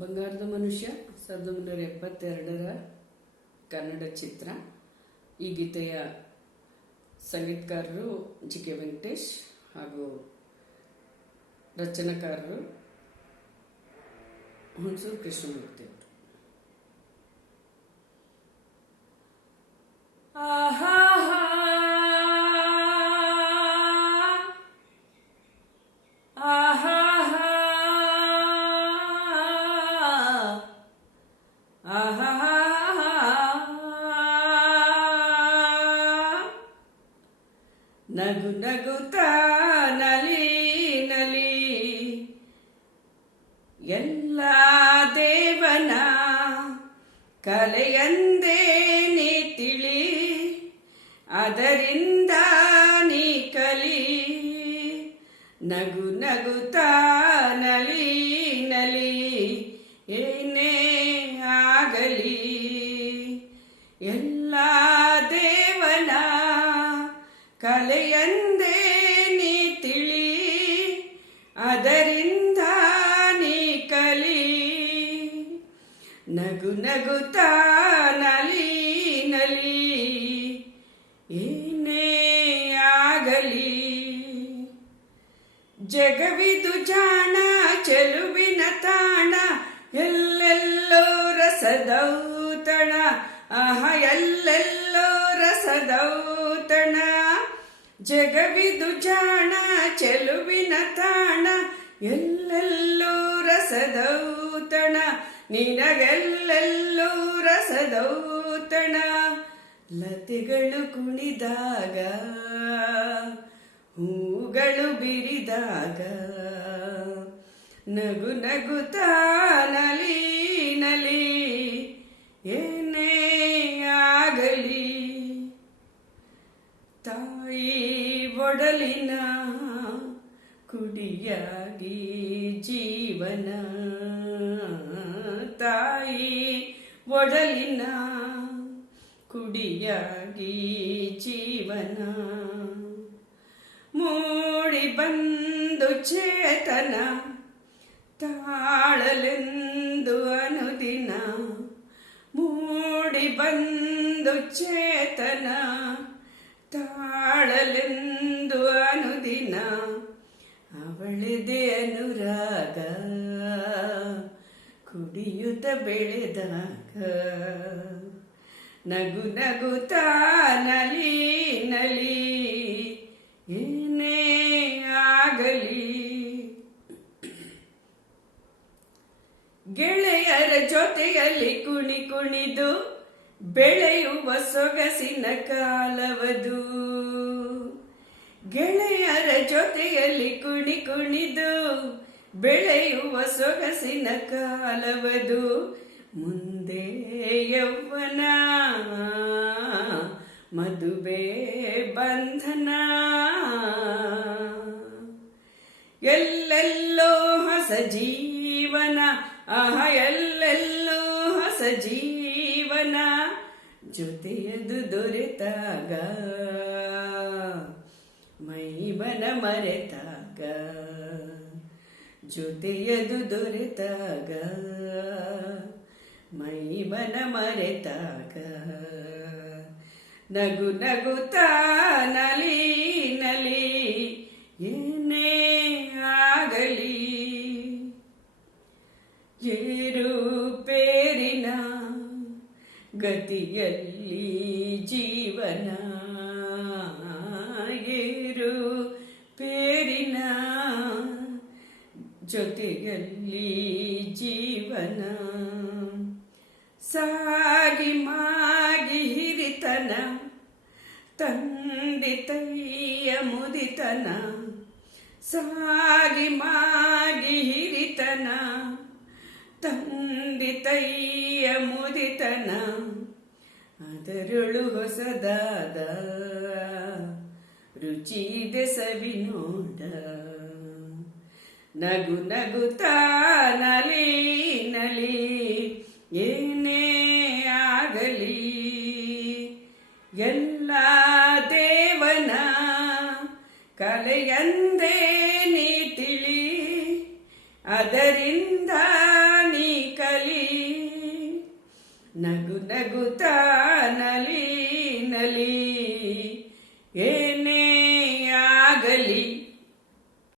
ಬಂಗಾರದ ಮನುಷ್ಯ 1972ರ ಕನ್ನಡ ಚಿತ್ರ. ಈ ಗೀತೆಯ ಸಂಗೀತಕಾರರು ಜಿ.ಕೆ. ವೆಂಕಟೇಶ್ ಹಾಗೂ ರಚನಾಕಾರರು ಹುಣಸೂರು ಕೃಷ್ಣಮೂರ್ತಿ ಅವರು. ನಗು ನಗುತ್ತಾ ನಲಿ ನಲಿ ಎಲ್ಲ ದೇವನ ಕಲೆಯಂದೇ ನೀ ತಿಳಿ, ಅದರಿಂದ ನೀ ಕಲಿ. ನಗು ನಗುತ್ತಾ ನಲಿ ನಲಿ ಏನೇ ಆಗಲಿ, ಎಲ್ಲ ದೇವನ ಕಲೆಯಂದೇ ನೀ ತಿಳಿ, ಅದರಿಂದ ನೀ ಕಲಿ. ನಗು ನಗುತ್ತಾ ನಲಿ ನಲಿ ಏನೇ ಆಗಲಿ. ಜಗವಿದು ಜಾಣ ಚೆಲುವಿನ ತಾಣ, ಎಲ್ಲೆಲ್ಲೋ ರಸದೌತಣ, ಎಲ್ಲೆಲ್ಲೋ ರಸದೌತಣ. ಜಗವಿದು ಜಾಣ ಚೆಲುವಿನ ತಾಣ, ಎಲ್ಲೆಲ್ಲೋ ರಸದೌತಣ, ನಿನಗೆಲ್ಲೆಲ್ಲೋ ರಸದೌತಣ. ಲತೆಗಳು ಕುಣಿದಾಗ, ಹೂಗಳು ಬಿರಿದಾಗ, ನಗು ನಗುತ್ತಾ ನಲಿ ನಲಿ ಏನೇ ಆಗಲಿ. ತಾಯಿ ಒಡಲಿನ ಕುಡಿಯಾಗಿ ಜೀವನ, ತಾಯಿ ಒಡಲಿನ ಕುಡಿಯಾಗಿ ಜೀವನ. ಮೂಡಿ ಬಂದು ಚೇತನ ತಾಳಲೆಂದು ಅನುದಿನ, ಮೂಡಿ ಬಂದು ಚೇತನ ತಾಳಲೆಂದು ಅನುದಿನ. ಅವಳದೆ ಅನುರಾಗ ಕುಡಿಯುತ್ತ ಬೆಳೆದಾಗ, ನಗು ನಗುತ್ತಾ ನಲಿ ನಲಿ ಏನೇ ಆಗಲಿ. ಗೆಳೆಯರ ಜೊತೆಯಲ್ಲಿ ಕುಣಿ ಕುಣಿದು ಬೆಳೆಯುವ ಸೊಗಸಿನ ಕಾಲವದು, ಗೆಳೆಯರ ಜೊತೆಯಲ್ಲಿ ಕುಣಿ ಕುಣಿದು ಬೆಳೆಯುವ ಸೊಗಸಿನ ಕಾಲವದು. ಮುಂದೆ ಯೌವನ ಮದುವೆ ಬಂಧನ, ಎಲ್ಲೆಲ್ಲೋ ಹೊಸ ಜೀವನ, ಎಲ್ಲೆಲ್ಲೋ ಹೊಸ ಜೀವನ. ಜೊತೆಯದು ದೊರೆತಾಗ ಮೈಮನ ಮರೆತಾಗ, ಜೊತೆಯದು ದೊರೆತಾಗ ಮೈಮನ ಮರೆತಾಗ. ನಗು ನಗುತ್ತಾ ನಲಿ ನಲಿ ಏನೇ ಆಗಲಿ. ಏರು ಪೇರಿನ ಗತಿಯಲ್ಲಿ ಜೀವನ, ಏರು ಪೇರಿನ ಜೊತೆಯಲ್ಲಿ ಜೀವನ. ಸಾಗಿ ಮಾಗಿ ಹಿರಿತನ, ತಂದೆ ತಾಯಿಯ ಮುದಿತನ, ಸಾಗಿ ಮಾಗಿ ಹಿರಿತನ, ತಂದೆ ತಾಯಿಯ ಮುದಿತನ. ಅದರೊಳು ಹೊಸದಾದ ರುಚಿದೆ ಸವಿನೋಡ. ನಗು ನಗುತ್ತಾ ನಲಿ ನಲಿ ಏನೇ ಆಗಲಿ, ಎಲ್ಲ ದೇವನ ಕಲೆಯಂದೇ ನೀ ತಿಳಿ, ಅದರಿಂದ ನೀ ನಗು ನಗುತ್ತಾ